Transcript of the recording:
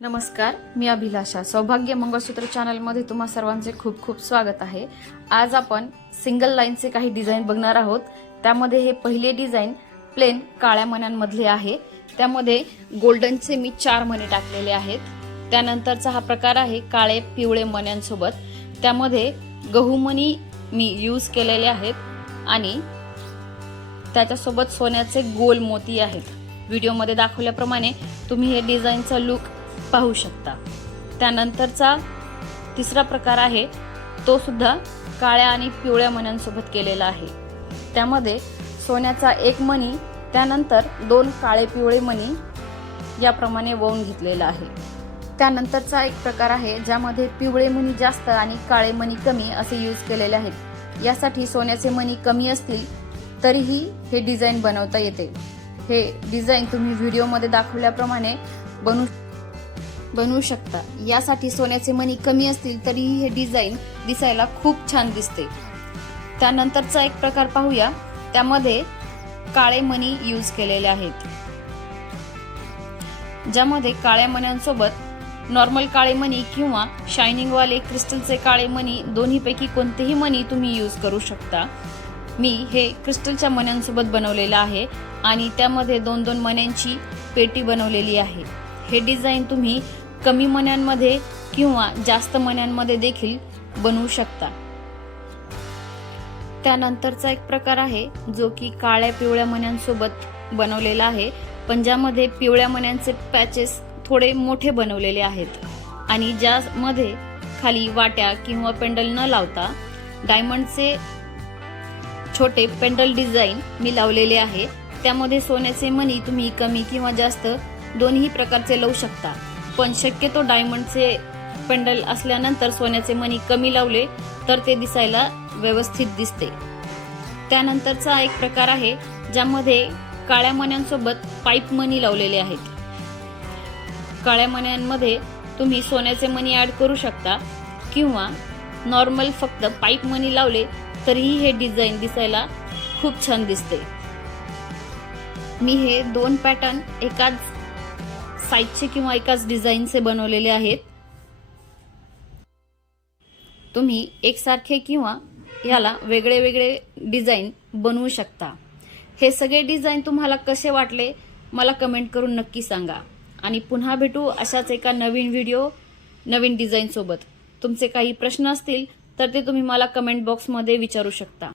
नमस्कार, मी अभिलाषा. सौभाग्य मंगळसूत्र चॅनलमध्ये तुम्हा सर्वांचे खूप खूप स्वागत आहे. आज आपण सिंगल लाईनचे काही डिझाईन बघणार आहोत. त्यामध्ये हे पहिले डिझाईन प्लेन काळ्या मण्यांमधले आहे. त्यामध्ये गोल्डनचे मी 4 मणी टाकलेले आहेत. त्यानंतरचा हा प्रकार आहे काळे पिवळे मण्यांसोबत. त्यामध्ये गहू मणी मी यूज केलेले आहेत आणि त्याच्यासोबत सोन्याचे गोल मोती आहेत. व्हिडिओमध्ये दाखवल्याप्रमाणे तुम्ही हे डिझाईनचा लुक पाहू शकता. त्यानंतरचा तिसरा प्रकार आहे तो सुद्धा काळ्या आणि पिवळ्या मण्यांसोबत केलेला आहे. त्यामध्ये सोन्याचा एक मणी, त्यानंतर 2 काळे पिवळे मणी याप्रमाणे वळून घेतलेला आहे. त्यानंतरचा एक प्रकार आहे ज्यामध्ये पिवळे मणी जास्त आणि काळे मणी कमी असे यूज केलेले आहेत. यासाठी सोन्याचे मणी कमी असतील तरीही हे डिझाईन बनवता येते. हे डिझाईन तुम्ही व्हिडिओमध्ये दाखवल्याप्रमाणे बनवू शकता. यासाठी सोन्याचे मणी कमी असतील तरीही हे डिझाईन दिसायला खूप छान दिसते. त्यानंतरचा एक प्रकार पाहूया. त्यामध्ये काळे मणी यूज केलेले आहेत. ज्यामध्ये काळ्या मण्यांसोबत नॉर्मल काळे मणी किंवा शायनिंग वाले क्रिस्टलचे काळे मणी दोन्हीपैकी कोणतेही मणी तुम्ही यूज करू शकता. मी हे क्रिस्टलच्या मण्यांसोबत बनवलेलं आहे आणि त्यामध्ये 2-2 मण्यांची पेटी बनवलेली आहे. हे डिझाईन तुम्ही कमी मण्यांमध्ये किंवा जास्त मण्यांमध्ये देखील बनवू शकता. त्यानंतरचा एक प्रकार आहे जो की काळ्या पिवळ्या मण्यांसोबत बनवलेला आहे, पण ज्यामध्ये पिवळ्या मण्यांचे पॅचेस थोडे मोठे बनवलेले आहेत आणि ज्यामध्ये खाली वाट्या किंवा पेंडल न लावता डायमंडचे छोटे पेंडल डिझाईन मी लावलेले आहे. त्यामध्ये सोन्याचे मणी तुम्ही कमी किंवा जास्त दोन्ही प्रकारचे लावू शकता, पण शक्यतो डायमंडचे पेंडल असल्यानंतर सोन्याचे मणी कमी लावले तर ते दिसायला व्यवस्थित दिसते. त्यानंतरचा एक प्रकार आहे ज्यामध्ये काळ्या मण्यांसोबत पाईप मणी लावलेले आहेत. काळ्या मण्यांमध्ये तुम्ही सोन्याचे मणी ऍड करू शकता किंवा नॉर्मल फक्त पाईप मणी लावले तरीही हे डिझाईन दिसायला खूप छान दिसते. मी हे 2 पॅटर्न एकाच साईजचे किंवा एकाच डिझाईनचे बनवलेले आहेत. तुम्ही एकसारखे किंवा याला वेगळे वेगळे डिझाईन बनवू शकता. हे सगळे डिझाईन तुम्हाला कसे वाटले मला कमेंट करून नक्की सांगा आणि पुन्हा भेटू अशाच एका नवीन व्हिडिओ नवीन डिझाईन सोबत. तुमचे काही प्रश्न असतील तर ते तुम्ही मला कमेंट बॉक्समध्ये विचारू शकता.